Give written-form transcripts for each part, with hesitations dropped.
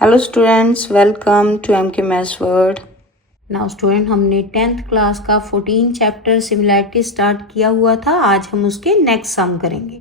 Hello students, welcome to MK maths world. Now student, हमने 10th class का 14 chapter similarity start किया हुआ था। आज हम उसके नेक्स्ट सम करेंगे।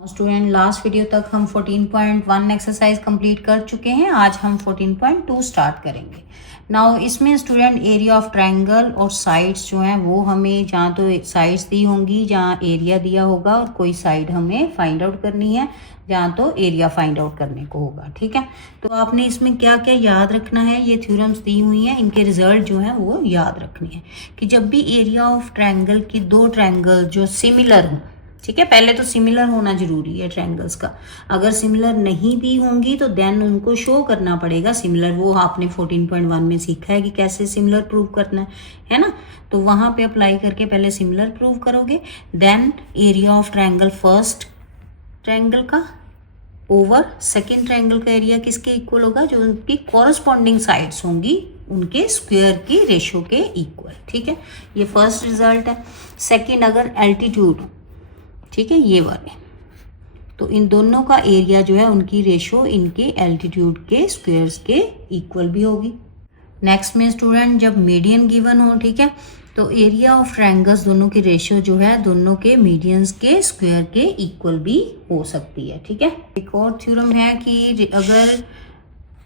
स्टूडेंट, लास्ट वीडियो तक हम 14.1 एक्सरसाइज कंप्लीट कर चुके हैं। आज हम 14.2 स्टार्ट करेंगे। नाउ इसमें स्टूडेंट एरिया ऑफ ट्रायंगल और साइड्स जो हैं वो हमें जहाँ तो साइड्स दी होंगी, जहाँ एरिया दिया होगा, और कोई साइड हमें फाइंड आउट करनी है जहाँ तो एरिया फाइंड आउट करने को होगा। ठीक है, तो आपने इसमें क्या क्या याद रखना है, ये थ्योरम्स दी हुई हैं, इनके रिजल्ट जो है वो याद रखने हैं कि जब भी एरिया ऑफ ट्रायंगल की दो ट्रायंगल जो सिमिलर हो, ठीक है, पहले तो सिमिलर होना जरूरी है ट्रायंगल्स का। अगर सिमिलर नहीं दी होंगी तो देन उनको शो करना पड़ेगा सिमिलर। वो आपने 14.1 में सीखा है कि कैसे सिमिलर प्रूव करना है ना। तो वहां पे अप्लाई करके पहले सिमिलर प्रूव करोगे, then area of triangle first triangle का ओवर सेकेंड ट्रायंगल का एरिया किसके इक्वल होगा, जो उनकी कॉरस्पॉन्डिंग साइड्स होंगी उनके स्क्वायर की रेशो के इक्वल। ठीक है, ये फर्स्ट रिजल्ट है। सेकेंड, अगर एल्टीट्यूड, ठीक है, ये वाले, तो इन दोनों का एरिया जो है उनकी रेशो इनके एल्टीट्यूड के स्क्वायर्स के इक्वल भी होगी। नेक्स्ट में स्टूडेंट, जब मीडियन गिवन हो, ठीक है, तो एरिया ऑफ ट्रायंगल्स दोनों की रेशियो जो है दोनों के मीडियंस के स्क्वायर के इक्वल भी हो सकती है। ठीक है, एक और थ्योरम है कि अगर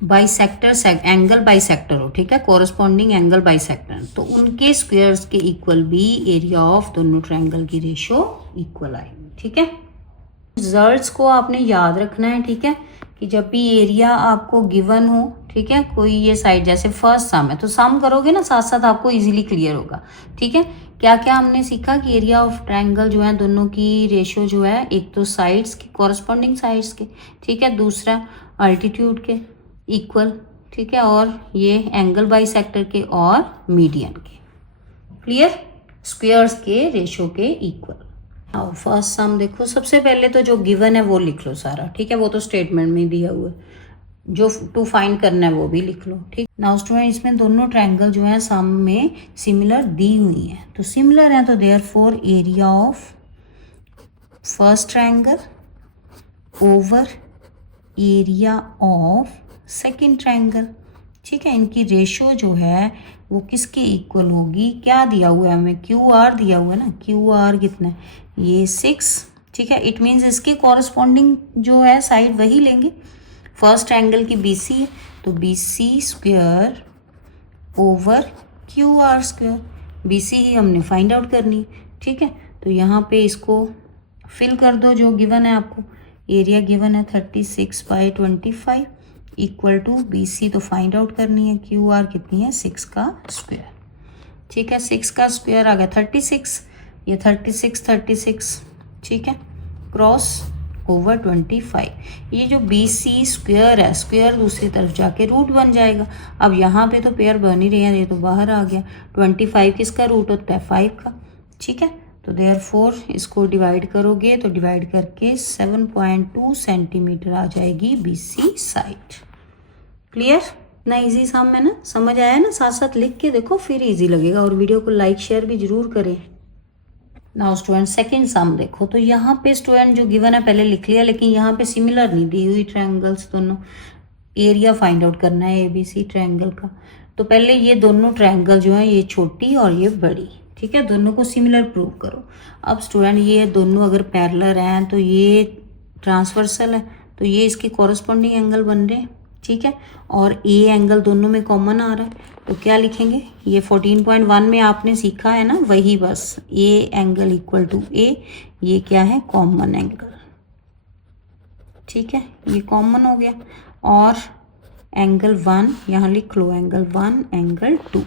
बाइसेक्टर एंगल बाइसेक्टर हो, ठीक है, कोरस्पॉन्डिंग एंगल बाइसेक्टर, तो उनके स्क्वायर्स के इक्वल भी एरिया ऑफ दोनों ट्रायंगल की रेशियो इक्वल आएगी। ठीक है, रिजल्ट्स को आपने याद रखना है। ठीक है, कि जब भी एरिया आपको गिवन हो, ठीक है, कोई ये साइड, जैसे फर्स्ट सम है तो सम करोगे ना साथ साथ, आपको इजीली क्लियर होगा। ठीक है, क्या क्या हमने सीखा कि एरिया ऑफ ट्रायंगल जो है दोनों की रेशियो जो है, एक तो साइड्स की, कॉरस्पॉन्डिंग साइड्स के, ठीक है, दूसरा अल्टीट्यूड के इक्वल, ठीक है, और ये एंगल बाइसेक्टर के और मीडियन के, क्लियर, स्क्वायर्स के रेशियो के इक्वल। अब फर्स्ट सम देखो, सबसे पहले तो जो गिवन है वो लिख लो सारा। ठीक है, वो तो स्टेटमेंट में दिया हुआ है, जो टू फाइंड करना है वो भी लिख लो। ठीक, नाउ स्टूडेंट, इसमें दोनों ट्रायंगल जो है सम में सिमिलर दी हुई है, तो सिमिलर है तो therefore area of first triangle over area of second triangle, ठीक है, इनकी रेशियो जो है वो किसके इक्वल होगी, क्या दिया हुआ है हमें, क्यू आर दिया हुआ है ना, क्यू आर कितना है, ये 6। ठीक है, इट मीन्स इसके कॉरस्पॉन्डिंग जो है साइड वही लेंगे। फर्स्ट ट्रायंगल की बी सी है तो B C square over Q R square, B C ही हमने फाइंड आउट करनी। ठीक है, तो यहाँ पे इसको फिल कर दो जो गिवन है आपको। एरिया गिवन है 36/25 इक्वल टू बी सी तो फाइंड आउट करनी है, क्यू आर कितनी है 6 का स्क्वायर। ठीक है, 6 का स्क्वायर आ गया 36, ये 36, ठीक है, क्रॉस ओवर 25। ये जो बी सी स्क्वायर है, स्क्वायर दूसरी तरफ जाके रूट बन जाएगा। अब यहाँ पे तो पेयर बन ही रही है, ये तो बाहर आ गया। 25 किसका रूट होता है, 5 का। ठीक है, तो देयरफॉर इसको डिवाइड करोगे तो डिवाइड करके 7.2 सेंटीमीटर आ जाएगी बी सी साइड। क्लियर, ना इजी सम है ना, समझ आया ना, साथ साथ लिख के देखो फिर इजी लगेगा, और वीडियो को लाइक शेयर भी जरूर करें। नाउ स्टूडेंट, सेकंड सम देखो, तो यहाँ पे स्टूडेंट जो गिवन है पहले लिख लिया, लेकिन यहाँ पे सिमिलर नहीं दी हुई ट्रायंगल्स दोनों, एरिया फाइंड आउट करना है एबीसी ट्रायंगल का। तो पहले ये दोनों ट्रायंगल जो है, ये छोटी और ये बड़ी, ठीक है, दोनों को सिमिलर प्रूव करो। अब स्टूडेंट ये दोनों अगर पैरेलल हैं तो ये ट्रांसवर्सल है, तो ये इसके कॉरस्पॉन्डिंग एंगल बन रहे हैं। ठीक है, और ए एंगल दोनों में कॉमन आ रहा है, तो क्या लिखेंगे, ये 14.1 में आपने सीखा है ना वही, बस ए एंगल इक्वल टू ए, ये क्या है, कॉमन एंगल। ठीक है, ये कॉमन हो गया, और एंगल 1 यहाँ लिख लो, एंगल 1 एंगल 2।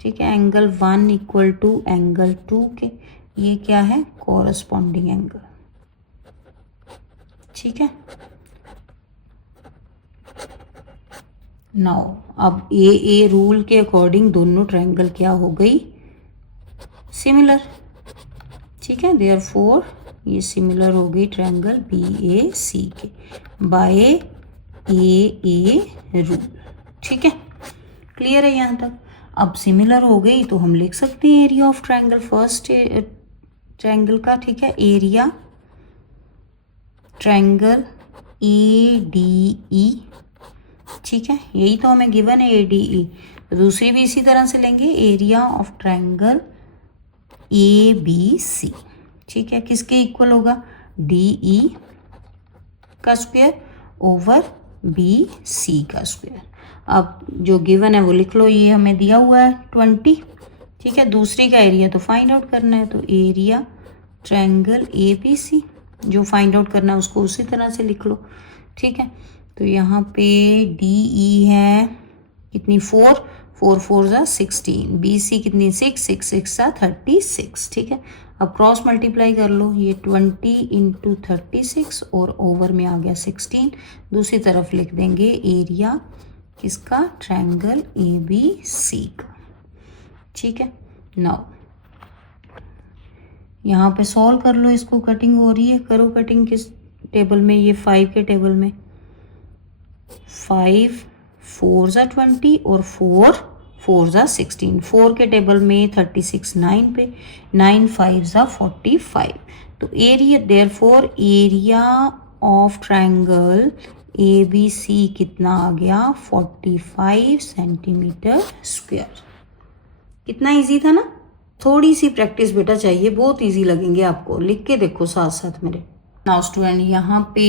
ठीक है, एंगल 1 इक्वल टू एंगल 2 के, ये क्या है, कॉरस्पॉन्डिंग एंगल। ठीक है, नाउ अब ए रूल के अकॉर्डिंग दोनों ट्रायंगल क्या हो गई, सिमिलर। ठीक है, देयरफॉर ये सिमिलर हो गई ट्रायंगल बी ए सी के बाय ए रूल। ठीक है, क्लियर है यहाँ तक। अब सिमिलर हो गई तो हम लिख सकते हैं area of triangle first triangle का। ठीक है, area triangle A D E ठीक है, यही तो हमें गिवन है ADE। तो दूसरी भी इसी तरह से लेंगे, एरिया ऑफ ट्रायंगल ABC, ठीक है, किसके इक्वल होगा, DE का स्क्वायर ओवर BC का स्क्वायर। अब जो गिवन है वो लिख लो, ये हमें दिया हुआ है 20, ठीक है। दूसरी का एरिया तो फाइंड आउट करना है, तो एरिया ट्रायंगल ABC जो फाइंड आउट करना है उसको उसी तरह से लिख लो, ठीक है। तो यहाँ पे DE है कितनी 4 4 = 16, BC कितनी 6 6 6 36, ठीक है। अब क्रॉस मल्टीप्लाई कर लो, ये 20 × 36 और ओवर में आ गया 16। दूसरी तरफ लिख देंगे एरिया किसका, ट्रायंगल ABC का, ठीक है। नाउ यहाँ पे सॉल्व कर लो इसको, कटिंग हो रही है, करो कटिंग किस टेबल में, ये 5 के टेबल में। 5 4 = 20 और 4 4 = 16। 4 के टेबल में 36 9 पे, 9 5 = 45। तो area therefore area of triangle ABC कितना आ गया, 45 सेंटीमीटर स्क्वायर। कितना इजी था ना। थोड़ी सी प्रैक्टिस बेटा चाहिए, बहुत इजी लगेंगे आपको, लिख के देखो साथ साथ मेरे। नाउ स्टूडेंट यहाँ पे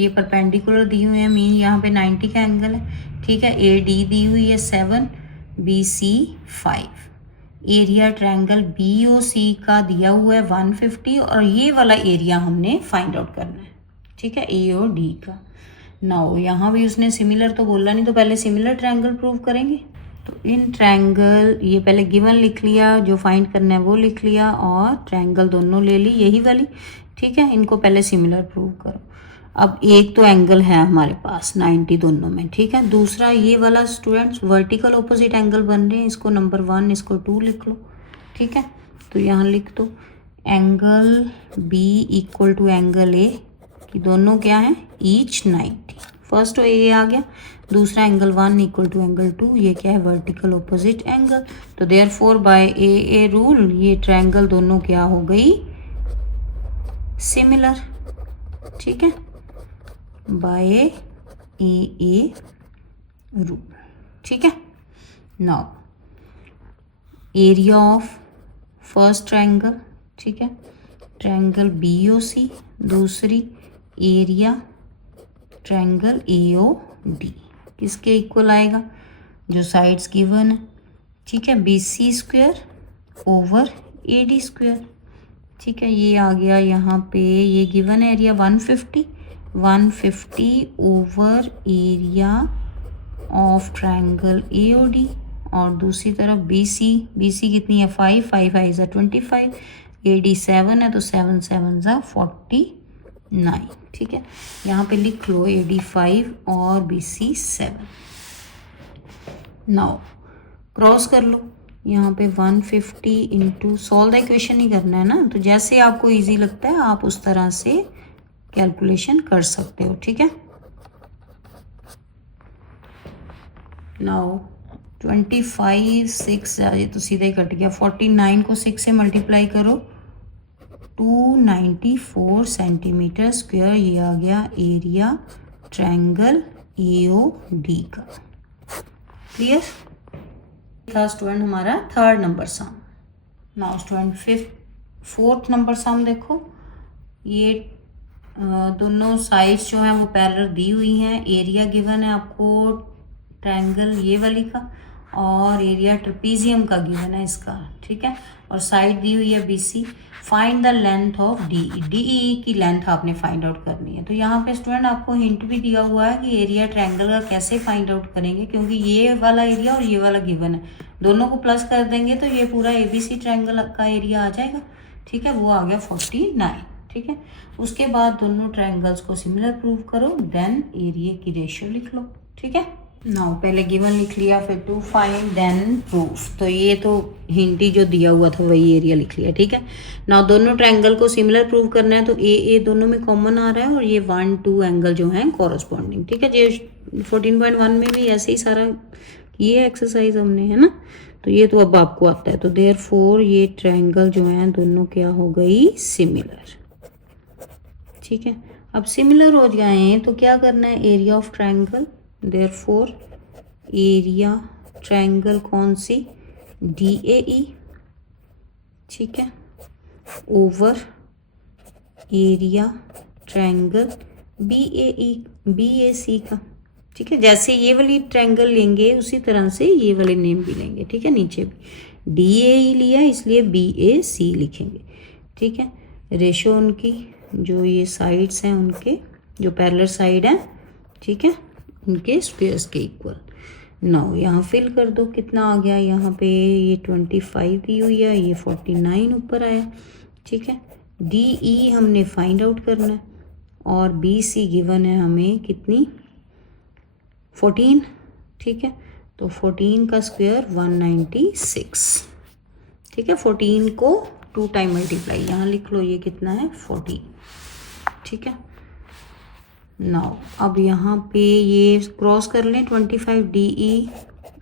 ये परपेंडिकुलर दी हुई है, मीन यहाँ पे 90 का एंगल है, ठीक है। AD दी हुई है 7, BC 5। एरिया ट्रायंगल BOC का दिया हुआ है 150 और ये वाला एरिया हमने फाइंड आउट करना है, ठीक है, A और D का। नाउ यहाँ भी उसने सिमिलर तो बोला नहीं, तो पहले सिमिलर ट्रायंगल प्रूव करेंगे। तो इन ट्रायंगल, ये पहले गिवन लिख लिया, जो फाइंड करना है वो लिख लिया, और ट्रायंगल दोनों ले ली यही वाली, ठीक है। इनको पहले सिमिलर प्रूव करो। अब एक तो एंगल है हमारे पास 90 दोनों में, ठीक है। दूसरा ये वाला स्टूडेंट्स वर्टिकल ऑपोजिट एंगल बन रहे हैं, इसको नंबर 1, इसको 2 लिख लो, ठीक है। तो यहाँ लिख दो एंगल B = एंगल A कि दोनों क्या है, ईच 90। फर्स्ट तो A आ गया, दूसरा एंगल 1 = एंगल 2, ये क्या है, वर्टिकल ऑपोजिट एंगल। तो देयरफॉर बाय AA रूल ये ट्रायंगल दोनों क्या हो गई, सिमिलर, ठीक है, बाय AA रूल, ठीक है। Now area of first triangle, ठीक है, ट्रायंगल BOC, दूसरी एरिया ट्रायंगल AOD किसके इक्वल आएगा, जो साइड्स गिवन है, ठीक है, BC square over AD square, ठीक है। ये आ गया यहाँ पे, ये गिवन है area 150 over area of triangle AOD, और दूसरी तरफ BC कितनी है 5 5 = 25, AD 7 है तो 7 7 = 49, ठीक है। यहाँ पे लिख लो AD 5 और BC 7। नाउ क्रॉस कर लो, यहाँ पे 150 इंटू सॉल्व द इक्वेशन ही करना है ना, तो जैसे आपको इजी लगता है आप उस तरह से कैलकुलेशन कर सकते हो, ठीक है। नाउ 25 6 ये तो सीधा ही कट गया, 49 को 6 से मल्टीप्लाई करो, 294 सेंटीमीटर स्क्वायर, ये आ गया एरिया ट्रायंगल AOD का। क्लियर था स्टूडेंट हमारा थर्ड नंबर सम। नाउ स्टूडेंट फोर्थ नंबर सम देखो, ये दोनों साइड्स जो हैं वो पैरेलल दी हुई हैं, एरिया गिवन है आपको ट्रायंगल ये वाली का, और एरिया ट्रेपीजियम का गिवन है इसका, ठीक है, और साइड दी हुई है BC। Find the length of DE की लेंथ आपने फाइंड आउट करनी है। तो यहाँ पे स्टूडेंट आपको हिंट भी दिया हुआ है कि एरिया ट्रायंगल का कैसे फाइंड आउट करेंगे, क्योंकि ये वाला एरिया और ये वाला गिवन है, दोनों को प्लस कर देंगे तो ये पूरा ABC ट्रायंगल का एरिया आ जाएगा, ठीक है, वो आ गया 49, ठीक है। उसके बाद दोनों ट्रायंगल्स को सिमिलर प्रूव करो, देन एरिया की रेशियो लिख लो, ठीक है। नाउ पहले गिवन लिख लिया, फिर टू फाइंड देन प्रूफ, तो ये तो हिंट ही जो दिया हुआ था वही एरिया लिख लिया, ठीक है। नाउ दोनों ट्रायंगल को सिमिलर प्रूव करना है, तो ए दोनों में कॉमन आ रहा है और ये 1 2 एंगल जो है कॉरस्पॉन्डिंग, ठीक है। जो 14.1 में भी ऐसे ही सारा ये एक्सरसाइज हमने, है ना, तो ये तो अब आपको आता है। तो देयरफॉर ये ट्रायंगल जो है दोनों क्या हो गई, सिमिलर, ठीक है। अब सिमिलर हो जाए तो क्या करना है, area of triangle therefore area triangle कौन सी, DAE, ठीक है, ओवर एरिया ट्रायंगल BAC का, ठीक है। जैसे ये वाली ट्रायंगल लेंगे उसी तरह से ये वाले नेम भी लेंगे, ठीक है। नीचे भी DAE लिया इसलिए BAC लिखेंगे, ठीक है। रेशो उनकी जो ये साइड्स हैं उनके जो पैरेलल साइड हैं, ठीक है, उनके स्क्वायर्स के इक्वल। नाउ यहाँ फिल कर दो, कितना आ गया यहाँ पे, ये 25 दी हुई है, ये 49 ऊपर आया, ठीक है। DE हमने फाइंड आउट करना है और BC गिवन है हमें कितनी, 14, ठीक है। तो 14 का स्क्वायर 196, ठीक है। 14 को 2 टाइम मल्टीप्लाई यहाँ लिख लो, ये कितना है 40, ठीक है। नाउ अब यहाँ पे ये क्रॉस कर लें, 25 DE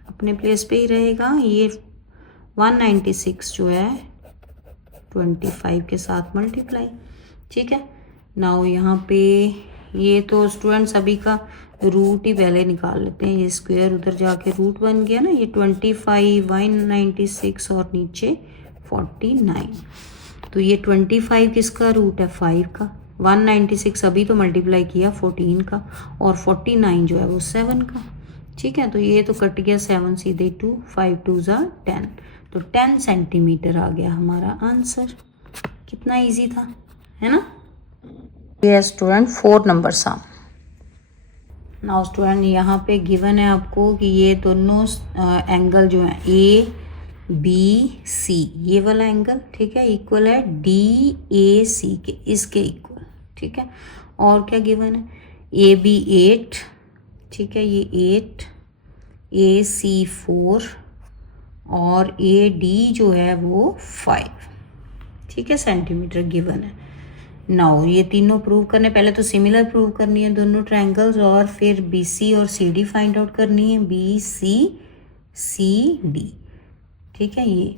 अपने प्लेस पे ही रहेगा, ये 196 जो है 25 के साथ मल्टीप्लाई, ठीक है। नाउ यहाँ पे ये तो स्टूडेंट्स अभी का रूट ही पहले निकाल लेते हैं, ये स्क्वायर उधर जाके रूट बन गया ना, ये 25 196 और नीचे 49, तो ये 25 किसका रूट है, 5 का, 196 अभी तो मल्टीप्लाई किया 14 का, और 49 जो है वो 7 का, ठीक है। तो ये तो कट गया 7 सीधे 2, 5 2 ज़ा 10, तो 10 सेंटीमीटर आ गया हमारा आंसर। कितना इजी था, है ना। ये स्टूडेंट 4 नंबर सम। नाउ स्टूडेंट यहाँ पे गिवन है आपको कि ये दोनों एंगल जो है ABC, ये वाला एंगल, ठीक है, इक्वल है DAC के, इसके इक्वल, ठीक है। और क्या गिवन है, AB 8, ठीक है, ये 8, AC 4 और AD जो है वो 5, ठीक है, सेंटीमीटर गिवन है। नाउ ये तीनों प्रूव करने, पहले तो सिमिलर प्रूव करनी है दोनों ट्रायंगल्स, और फिर BC और CD फाइंड आउट करनी है, BCCD, ठीक है, ये,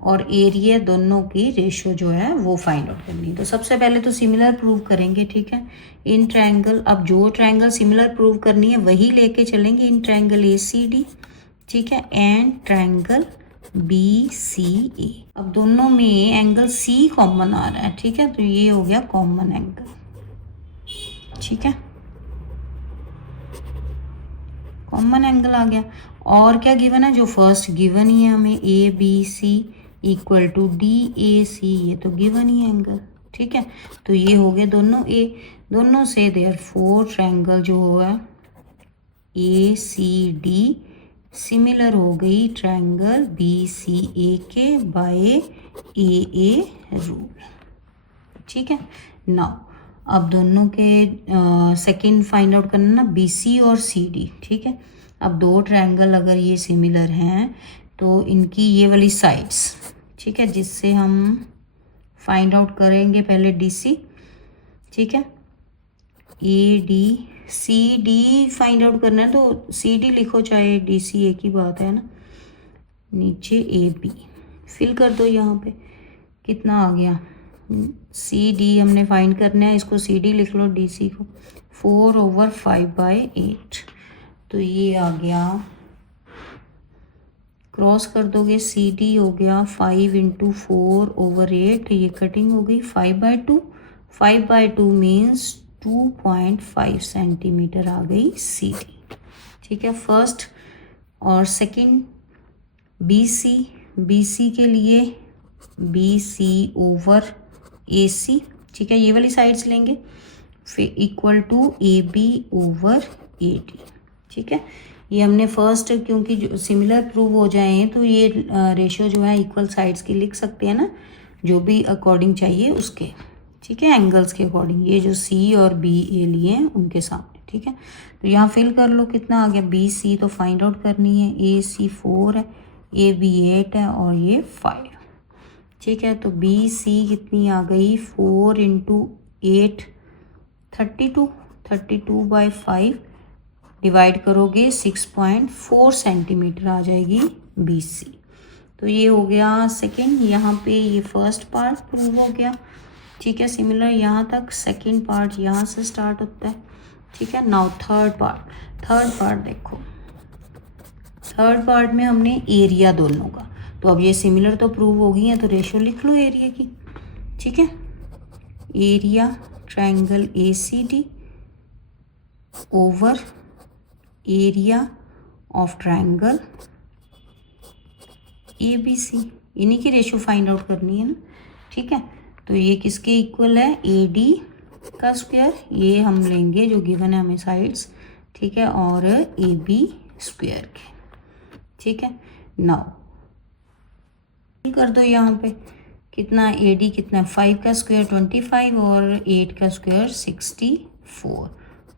और एरिया दोनों की रेशो जो है वो फाइंड आउट करनी है। तो सबसे पहले तो सिमिलर प्रूव करेंगे, ठीक है, इन ट्रायंगल। अब जो ट्रायंगल सिमिलर प्रूव करनी है वही लेके चलेंगे, इन ट्रायंगल ACD, ठीक है, एंड ट्रायंगल BCA। अब दोनों में एंगल C कॉमन आ रहा है, ठीक है, तो ये हो गया कॉमन एंगल, ठीक है, कॉमन एंगल आ गया। और क्या गिवन है, जो फर्स्ट गिवन ही है हमें, ABC इक्वल टू DAC, ये तो गिवन ही एंगल, ठीक है। तो ये हो गए दोनों से देयरफॉर ट्रायंगल जो हुआ ACD सिमिलर हो गई ट्रायंगल BCA के बाय AA रूल, ठीक है। नाउ अब दोनों के सेकंड फाइंड आउट करना ना, BC और CD, ठीक है। अब दो ट्रायंगल अगर ये सिमिलर हैं तो इनकी ये वाली साइड्स, ठीक है, जिससे हम फाइंड आउट करेंगे पहले DC, ठीक है, AD CD फाइंड आउट करना है तो CD लिखो चाहे DC, एक ही बात है ना। नीचे AB फिल कर दो, यहाँ पे कितना आ गया, CD हमने फाइंड करना है, इसको CD लिख लो, DC को 4/5/8, तो ये आ गया, क्रॉस कर दोगे CD हो गया 5 × 4/8, ये कटिंग हो गई 5/2, 5/2 मीन्स 2.5 सेंटीमीटर आ गई CD, ठीक है। फर्स्ट और सेकंड BC के लिए BC/AC, ठीक है, ये वाली साइड्स लेंगे, फिर इक्वल टू AB/AD, ठीक है। ये हमने फर्स्ट, क्योंकि जो सिमिलर प्रूव हो जाए तो ये रेशियो जो है इक्वल साइड्स की लिख सकते हैं ना, जो भी अकॉर्डिंग चाहिए उसके, ठीक है, एंगल्स के अकॉर्डिंग, ये जो C और BA लिए हैं उनके सामने, ठीक है। तो यहाँ फिल कर लो, कितना आ गया, BC तो फाइंड आउट करनी है, AC 4 है, AB 8 है और ये 5, ठीक है। तो BC कितनी आ गई, 4 × 8 32/5 डिवाइड करोगे 6.4 सेंटीमीटर आ जाएगी BC। तो ये हो गया सेकंड, यहाँ पे ये फर्स्ट पार्ट प्रूव हो गया, ठीक है, सिमिलर यहाँ तक। सेकंड पार्ट यहाँ से स्टार्ट होता है, ठीक है। नाउ थर्ड पार्ट देखो, थर्ड पार्ट में हमने एरिया दोनों का, तो अब ये सिमिलर तो प्रूव हो गई है, तो रेशियो लिख लो एरिया की। ठीक है, area triangle ACD over area of triangle ABC, इन्हीं की रेशियो फाइंड आउट करनी है ना। ठीक है, तो ये किसके इक्वल है, AD का स्क्वायर, ये हम लेंगे जो गिवन है हमें साइड्स, ठीक है, और AB स्क्वायर के। ठीक है, नाउ कर दो यहाँ पे कितना, AD कितना, 5 का स्क्वायर 25 और 8 का स्क्वायर 64,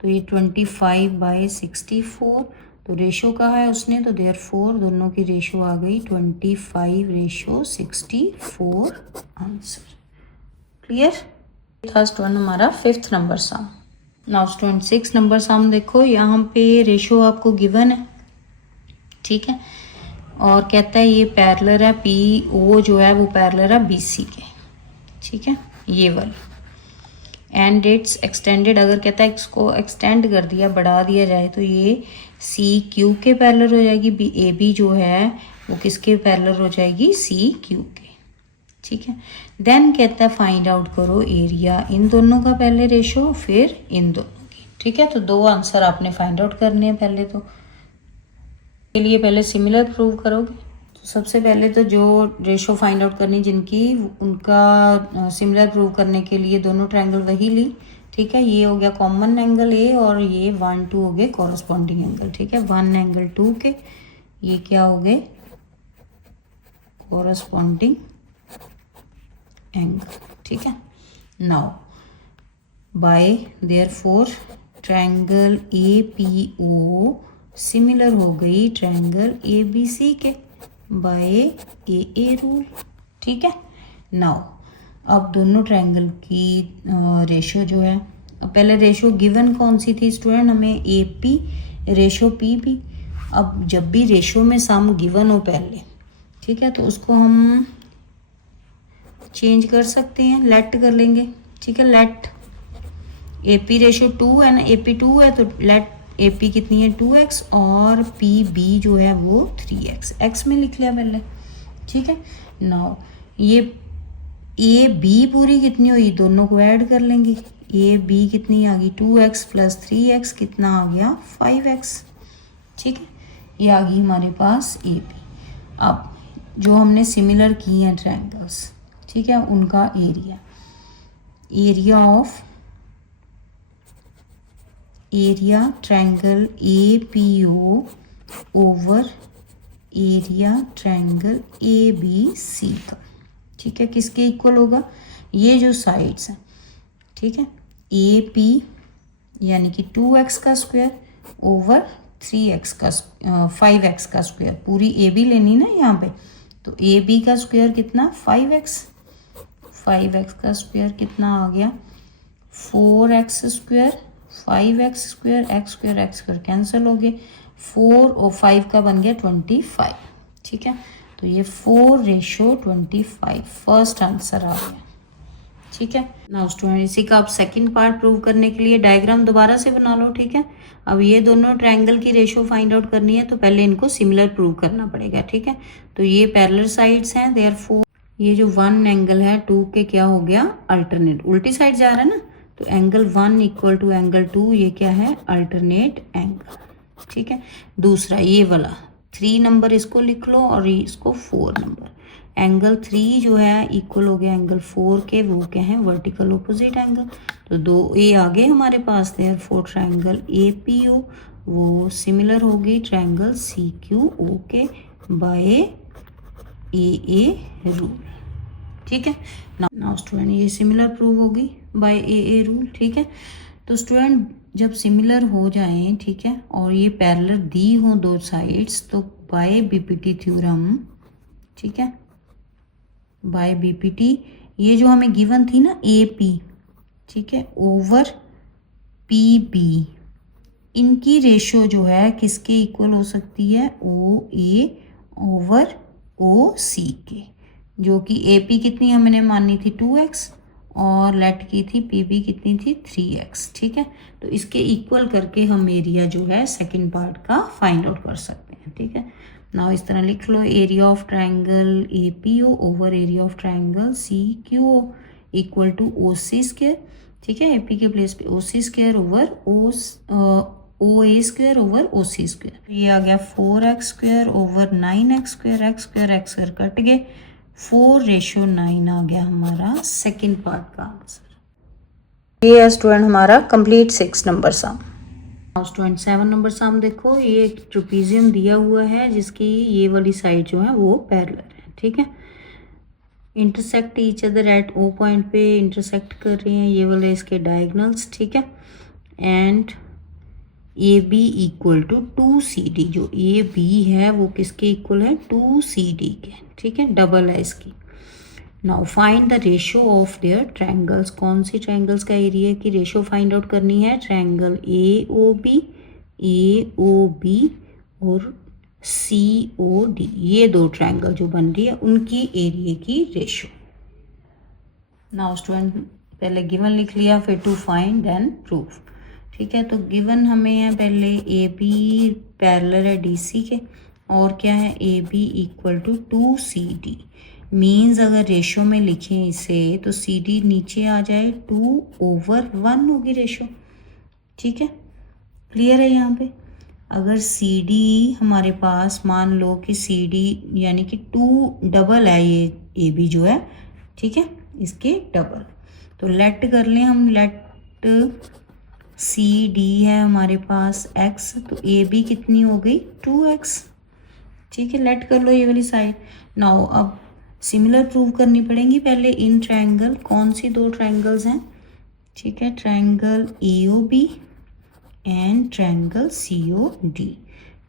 तो ये 25/64, तो रेशो कहा है उसने, तो देयरफॉर दोनों की रेशो आ गई 25/64 आंसर। क्लियर। था स्टूडेंट हमारा 5th नंबर सम। नाउ स्टूडेंट 6 नंबर सम देखो, यहाँ पे रेशो आपको गिवन है, ठीक है, और कहता है ये पैरेलल है, PO जो है वो पैरेलल है BC के। ठीक है, ये वाली, एंड इट्स एक्सटेंडेड, अगर कहता है इसको एक्सटेंड कर दिया, बढ़ा दिया जाए, तो ये CQ के पैरेलल हो जाएगी, AB जो है वो किसके पैरेलल हो जाएगी, CQ के। ठीक है, देन कहता है फाइंड आउट करो एरिया इन दोनों का, पहले रेशो फिर इन दोनों की। ठीक है, तो 2 आंसर आपने फाइंड आउट करने हैं पहले, तो के लिए पहले सिमिलर प्रूव करोगे, तो सबसे पहले तो जो रेशो फाइंड आउट करनी जिनकी, उनका सिमिलर प्रूव करने के लिए दोनों ट्रायंगल वही ली। ठीक है, ये हो गया कॉमन एंगल A और ये 1, 2 हो गए कॉरस्पॉन्डिंग एंगल। ठीक है, 1 एंगल 2 के, ये क्या हो गए, कॉरस्पॉन्डिंग एंगल। ठीक है, now by therefore triangle APO similar हो गई ट्रायंगल ABC के बाय AA रूल। ठीक है, नाउ अब दोनों ट्रायंगल की रेशो जो है, अब पहले रेशो गिवन कौन सी थी स्टूडेंट, हमें AP रेशो PB। अब जब भी रेशो में सम गिवन हो पहले, ठीक है, तो उसको हम चेंज कर सकते हैं, लेट कर लेंगे। ठीक है, लेट AP रेशो 2 है ना, AP 2 है, तो लेट AP कितनी है 2x और PB जो है वो 3x, x में लिख लिया पहले। ठीक है, नाउ ये AB पूरी कितनी हुई, दोनों को ऐड कर लेंगे, AB कितनी आ गई 2x + 3x कितना आ गया 5x। ठीक है, ये आ गई हमारे पास AB। अब जो हमने सिमिलर की हैं ट्रायंगल्स, ठीक है, उनका area triangle APO over area triangle ABC का। ठीक है, किसके इक्वल होगा, ये जो साइड्स हैं, ठीक है, AP यानी कि 2x का स्क्वायर ओवर 3x का 5x का स्क्वायर, पूरी AB लेनी ना यहाँ पे, तो AB का स्क्वायर कितना 5x का स्क्वायर कितना आ गया 4x square, 5x square, x square cancel हो गए, 4 और 5 का बन गया 25। ठीक है, तो ये 4:25 फर्स्ट आंसर आ गया। ठीक है, नाउ स्टूडेंट इसी का आप सेकंड पार्ट प्रूव करने के लिए डायग्राम दोबारा से बना लो। ठीक है, अब ये दोनों ट्रायंगल की रेशो फाइंड आउट करनी है, तो पहले इनको सिमिलर प्रूव करना पड़ेगा। ठीक है, तो ये पैरेलल साइड्स हैं, देयरफॉर ये जो 1 एंगल है 2 के क्या हो गया अल्टरनेट, उल्टी साइड जा रहा है ना, तो एंगल 1 इक्वल टू एंगल 2, ये क्या है अल्टरनेट एंगल। ठीक है, दूसरा ये वाला 3 नंबर इसको लिख लो और इसको 4 नंबर, एंगल 3 जो है इक्वल हो गया एंगल 4 के, वो क्या है वर्टिकल ऑपोजिट एंगल, तो 2 ये आ गए हमारे पास, देयरफॉर ट्रायंगल APO वो सिमिलर होगी ट्रायंगल CQO के बाय AA रूल। ठीक है, नाउ स्टूडेंट ये सिमिलर प्रूव होगी बाय AA रूल। ठीक है, तो स्टूडेंट जब सिमिलर हो जाएं, ठीक है, और ये पैरेलल दी हो दो साइड्स, तो बाय BPT थ्योरम, ठीक है, बाय BPT ये जो हमें गिवन थी ना AP, ठीक है, ओवर PB, इनकी रेशो जो है किसके इक्वल हो सकती है OA ओवर OC के, जो कि AP कितनी हमने मानी थी 2x और लेट की थी पी बी कितनी थी 3x, ठीक है। तो इसके इक्वल करके हम एरिया जो है सेकंड पार्ट का फाइंड आउट कर सकते हैं, ठीक है। नाउ इस तरह लिख लो, area of triangle A P O over area of triangle C Q O equal to O C square, ठीक है। ए पी के प्लेस पे O C square over O A square over O C square. ये आ गया 4x square over 9x स्क्वायर, X square cut गए, 4:9 आ गया हमारा सेकंड पार्ट का आंसर। ये है स्टूडेंट हमारा कंप्लीट 6 नंबर सम। स्टूडेंट 7 नंबर सम देखो, ये एक ट्रेपेजियम दिया हुआ है जिसकी ये वाली साइड जो है वो पैरेलल है, ठीक है। Intersect each other at O point पे इंटरसेक्ट कर रही हैं, ये वाले इसके डायगोनल्स, ठीक है। And A B equal to 2CD, जो ए बी है वो किसके इक्वल है 2CD के, ठीक है, डबल है इसकी। Now find the ratio of their triangles, कौन सी ट्रायंगल्स का एरिया की रेशियो फाइंड आउट करनी है, ट्रायंगल ए ओ बी और COD, ये दो ट्रायंगल जो बन रही है उनकी एरिया की रेशियो। नाउ स्टूडेंट पहले गिवन लिख लिया, फिर टू फाइंड देन प्रूफ, ठीक है। तो गिवन हमें है पहले ए बी पैरेलल है DC के, और क्या है A B equal to 2CD, means अगर रेशियो में लिखें इसे तो CD नीचे आ जाए 2/1 होगी रेशियो, ठीक है। क्लियर है यहाँ पे। अगर CD हमारे पास मान लो कि CD यानी कि 2 डबल है, ये ए बी जो है, ठीक है, इसके डबल। तो लेट कर लें हम, लेट CD है हमारे पास x, तो ए बी कितनी हो गई 2x, ठीक है। लेट कर लो ये वाली साइड। नाउ अब सिमिलर प्रूव करनी पड़ेंगी पहले इन ट्रायंगल, कौन सी दो ट्रायंगल्स हैं, ठीक है, triangle AOB and triangle COD,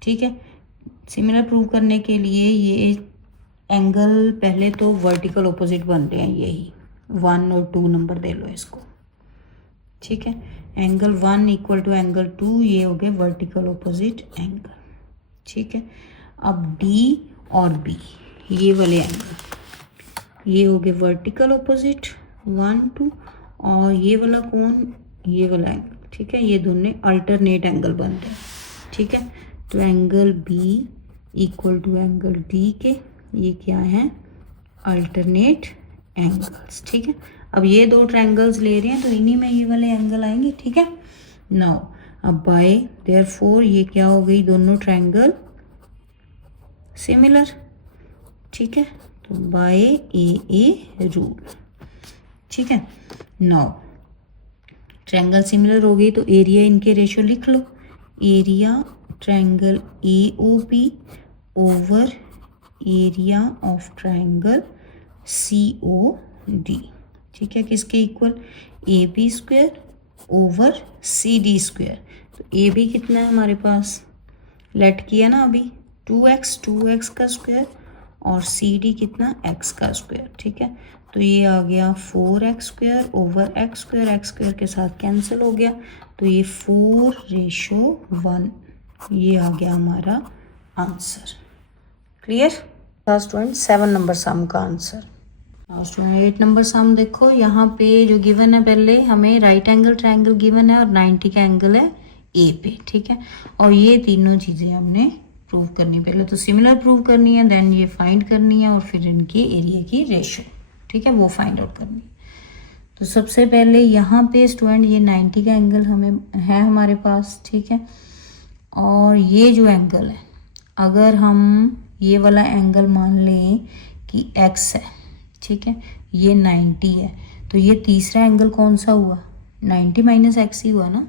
ठीक है। सिमिलर प्रूव करने के लिए ये एंगल पहले तो वर्टिकल ऑपोजिट बन रहे हैं, यही 1 और 2 नंबर दे लो इसको, ठीक है। एंगल 1 इक्वल टू एंगल 2, ये हो गए वर्टिकल ऑपोजिट एंगल, ठीक है। अब D और B ये वाले एंगल, ये हो गए वर्टिकल ऑपोजिट 1 2, और ये वाला कौन, ये वाला एंगल, ठीक है, ये दोनों अल्टरनेट एंगल बन रहे हैं, ठीक है। तो angle B equal to angle D के ये क्या है अल्टरनेट एंगल्स, ठीक है। अब ये दो ट्रायंगल्स ले रहे हैं तो इन्हीं में ये वाले एंगल आएंगे, ठीक है। नाउ अब बाय देयरफॉर ये क्या हो गई, दोनों ट्रायंगल सिमिलर, ठीक है। तो बाय AA रूल, ठीक है। नाउ ट्रायंगल सिमिलर हो गई तो एरिया इनके रेशियो लिख लो, area triangle AOB over area of triangle COD, ठीक है, किसके equal AB square over CD square. तो AB कितना है हमारे पास, लेट किया ना अभी 2x का स्क्वायर, और CD कितना x का स्क्वायर, ठीक है। तो ये आ गया 4x square over x square के साथ कैंसिल हो गया, तो ये 4:1, ये आ गया हमारा आंसर। क्लियर था स्टूडेंट 7 नंबर सम का आंसर। और स्टूडेंट 8 नंबर सम देखो, यहाँ पे जो गिवन है पहले हमें राइट एंगल ट्रायंगल गिवन है और 90 का एंगल है ए पे, ठीक है। और ये तीनों चीज़ें हमने प्रूव करनी, पहले तो सिमिलर प्रूव करनी है, देन ये फाइंड करनी है, और फिर इनके एरिया की रेशियो, ठीक है, वो फाइंड आउट करनी है। तो सबसे पहले यहाँ पे स्टूडेंट ये 90 का एंगल हमें है हमारे पास, ठीक है। और ये जो एंगल है, अगर हम ये वाला एंगल मान लें कि x है, ठीक है, ये 90 है, तो ये तीसरा एंगल कौन सा हुआ, 90 माइनस x ही हुआ ना।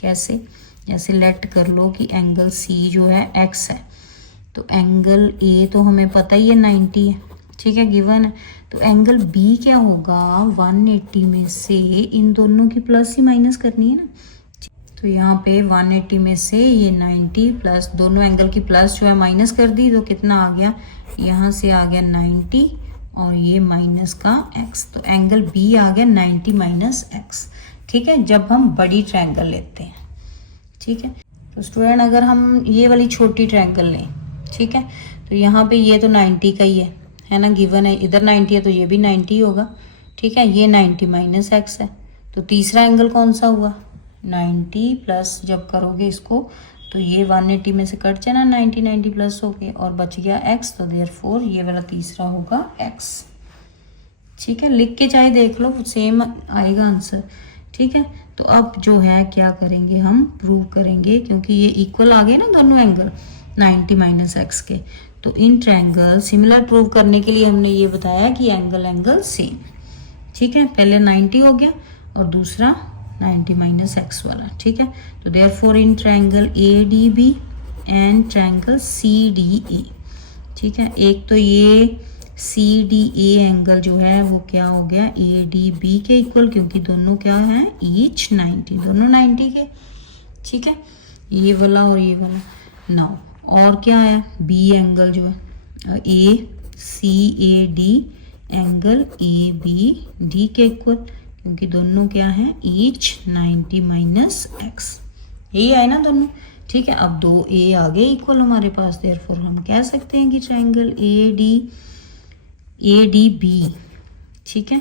कैसे, जैसे लेट कर लो कि एंगल C जो है x है, तो एंगल A तो हमें पता ही है 90 है, ठीक है, गिवन है। तो एंगल B क्या होगा, 180 में से इन दोनों की प्लस ही माइनस करनी है ना। तो यहाँ पे 180 में से ये 90 प्लस दोनों एंगल की प्लस जो है माइनस कर दी, तो कितना आ गया, यहाँ से आ गया 90 और ये माइनस का x, तो एंगल B आ गया 90 माइनस x, ठीक है, जब हम बड़ी ट्रायंगल लेते हैं, ठीक है। तो स्टूडेंट अगर हम ये वाली छोटी ट्रायंगल लें, ठीक है, तो यहाँ पे ये तो 90 का ही है ना, गिवन है, इधर 90 है तो ये भी 90 होगा, ठीक है, ये 90 माइनस एक्स है, तो तीसरा एंगल कौन सा हुआ 90 प्लस, जब करोगे इसको तो ये 180 में से कट जाना 90 प्लस हो गए और बच गया x, तो देयरफॉर ये वाला तीसरा होगा x। ठीक है, लिख के चाहे देख लो, सेम आएगा आंसर। ठीक है, तो अब जो है क्या करेंगे, हम प्रूव करेंगे, क्योंकि ये इक्वल आ गए ना दोनों एंगल 90 माइनस एक्स के, तो इन ट्रायंगल सिमिलर प्रूव करने के लिए हमने ये बताया कि एंगल सेम। ठीक है, पहले 90 हो गया और दूसरा 90 माइनस एक्स वाला। ठीक है, तो therefore in triangle ADB and triangle CDA। ठीक है, एक तो ये CDA एंगल जो है वो क्या हो गया ADB के इक्वल, क्योंकि दोनों क्या है ईच 90, दोनों 90 के। ठीक है, ये वाला और ये वाला। नाउ और क्या है B एंगल जो है ACAD एंगल ABD के इक्वल, क्योंकि दोनों क्या है ईच 90 माइनस एक्स, यही है ना दोनों। ठीक है, अब दो A आ गए इक्वल हमारे पास, देयरफॉर हम कह सकते हैं कि ट्रायंगल ADB, ठीक है,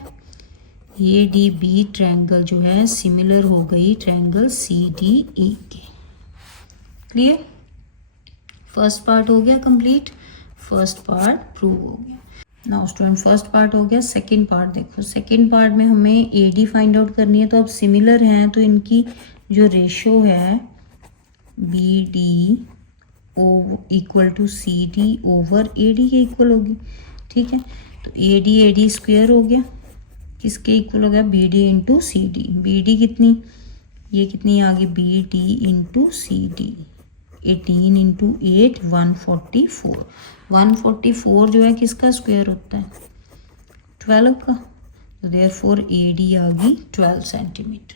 ADB ट्रायंगल जो है सिमिलर हो गई ट्रायंगल CDA के। क्लियर, फर्स्ट पार्ट हो गया कंप्लीट, फर्स्ट पार्ट प्रूव हो गया। नाउ स्टूडेंट फर्स्ट पार्ट हो गया, सेकंड पार्ट देखो। सेकंड पार्ट में हमें AD फाइंड आउट करनी है, तो अब सिमिलर हैं तो इनकी जो रेशो है BD equal to CD over AD के इक्वल होगी। ठीक है, तो AD स्क्वायर हो गया, किसके इक्वल हो गया BD इंटू CD। BD कितनी, ये कितनी आ गई BD इंटू CD, 18 इंटू 8 144। 144 जो है किसका स्क्वायर होता है 12 का, तो देयरफॉर AD आ गई 12 सेंटीमीटर।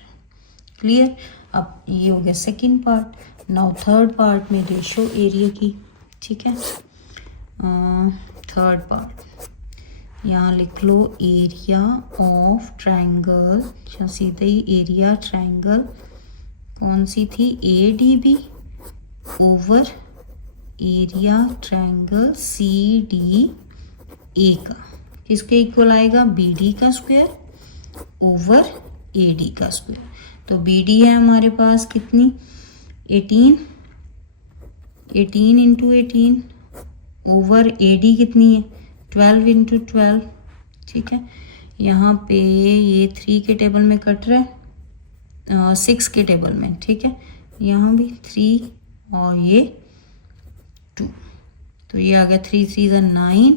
क्लियर, अब ये हो गया second part. Now third part में रेशो एरिया की। ठीक है, थर्ड पार्ट यहाँ लिख लो एरिया ऑफ ट्रायंगल, सीधे ही एरिया ट्रायंगल कौन सी थी ADB over area triangle CDA का, किसके इक्वल आएगा BD का स्क्वायर ओवर AD का स्क्वायर। तो BD है हमारे पास कितनी 18 इंटू 18 ओवर AD कितनी है 12 इंटू 12। ठीक है, यहाँ पे ये 3 के टेबल में कट रहा है 6 के टेबल में। ठीक है, यहाँ भी 3 और ये 2, तो ये आ गया 3 3 9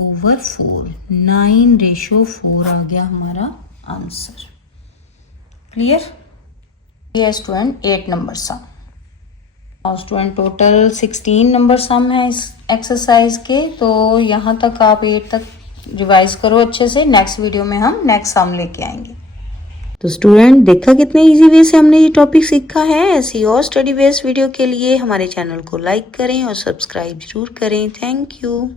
ओवर 4, 9 रेशो 4 आ गया हमारा आंसर। क्लियर, ये स्टूडेंट 8 नंबर सम। और स्टूडेंट टोटल 16 नंबर सम है इस एक्सरसाइज के, तो यहाँ तक आप 8 तक रिवाइज करो अच्छे से। नेक्स्ट वीडियो में हम नेक्स्ट सम लेके आएंगे। तो स्टूडेंट देखा कितने इजी वे से हमने ये टॉपिक सीखा है। ऐसी और स्टडी बेस्ड वीडियो के लिए हमारे चैनल को लाइक करें और सब्सक्राइब जरूर करें। Thank you.